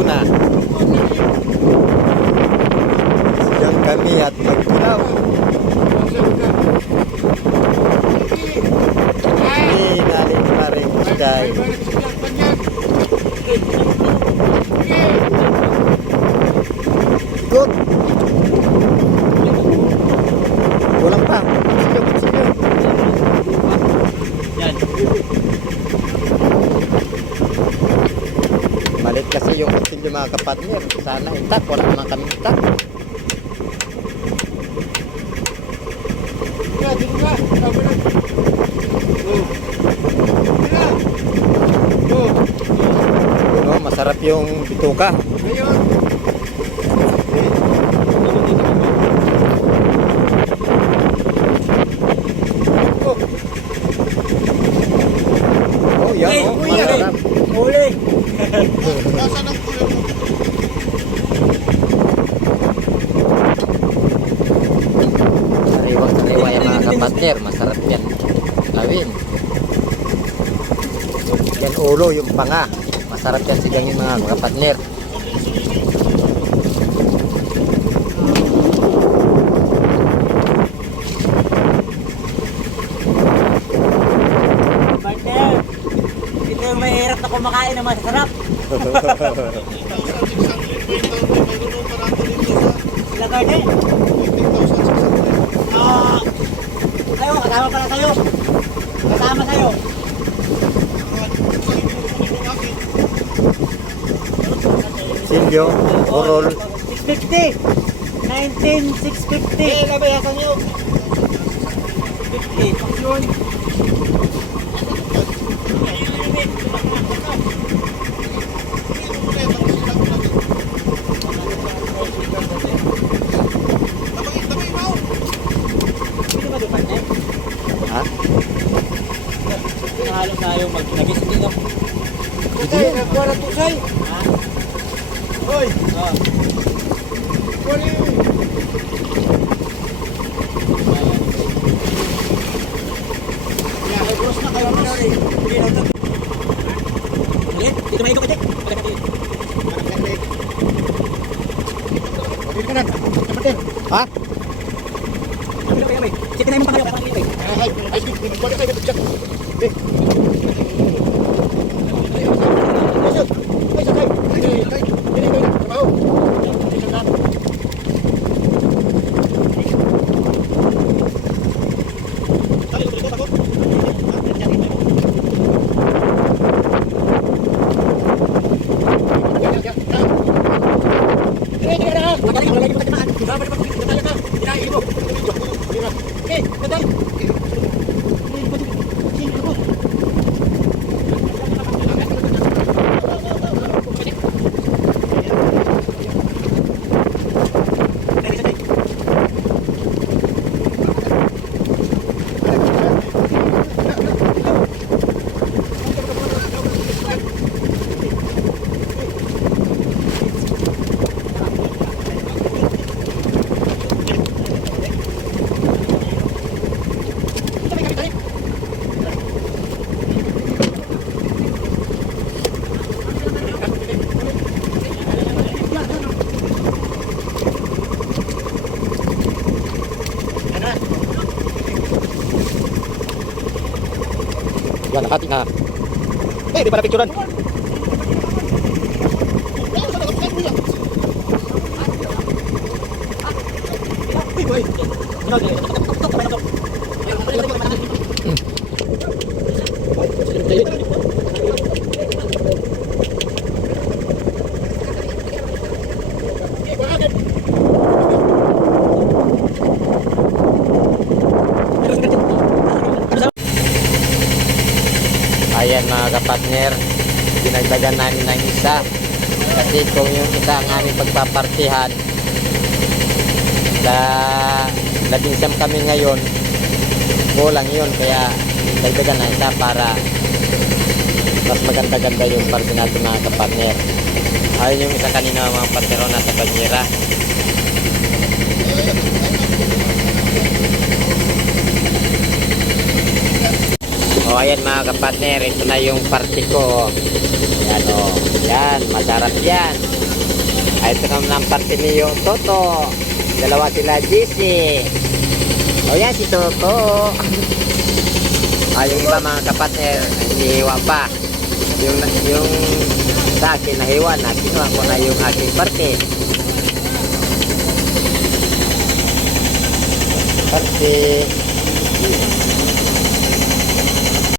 tuna. Sigang kami at magkilaw. Nalit pa rin isday. Good. Kulang pa. Kutsilyo. Yan. Malit kasi yung kutsilyo mga kapatner. Sana itak. Wala naman kami itak. No, masarap yung bituka. Oh, yan oh, masarap. Huli. Sariwa yung mga kapatner. Masarap yan. Lawin. Yan ulo, yung panga. Masarap yan sigangin mga kapatner. Partner, ito yung mahirap na kumakain na masarap. Sila partner? Tayo, kasama pala tayo. Kasama tayo. Silyo, Burol. 650. 19,650. Eh, labayasan nyo. 650. Yun. Ha? Pinahalo tayo mag-nabis. Hindi na. Hindi. Nagkuha na tusay. Ha? Hoy! Cross na kayo, Ross. Ulit, dito may ito kasi. Ha? Sige na yung pangalaw, kapag nilipay. Yan, nakati na. Eh, di pa na picturean. Ayan mga kapatner, dinagdagan namin ng isa kasi kung yung isa ang aming pagpapartihan labinsam kami ngayon, kulang yun, kaya dagdagan na isa para mas maganda-ganda yung parte natin mga kapatner. Ayun yung isa kanina mga partnero nasa banyera. O ayan mga kapatner, ito na yung party ko. Yan o, yan, masarap yan. Ay, ito naman ang parte ni yung Toto. Dalawa sila GC. O yan si Toto. Ay, yung iba mga kapatner, hindi hiwa pa. Yung sa akin nahiwa na, kinuha ko na yung aking parte. Parte.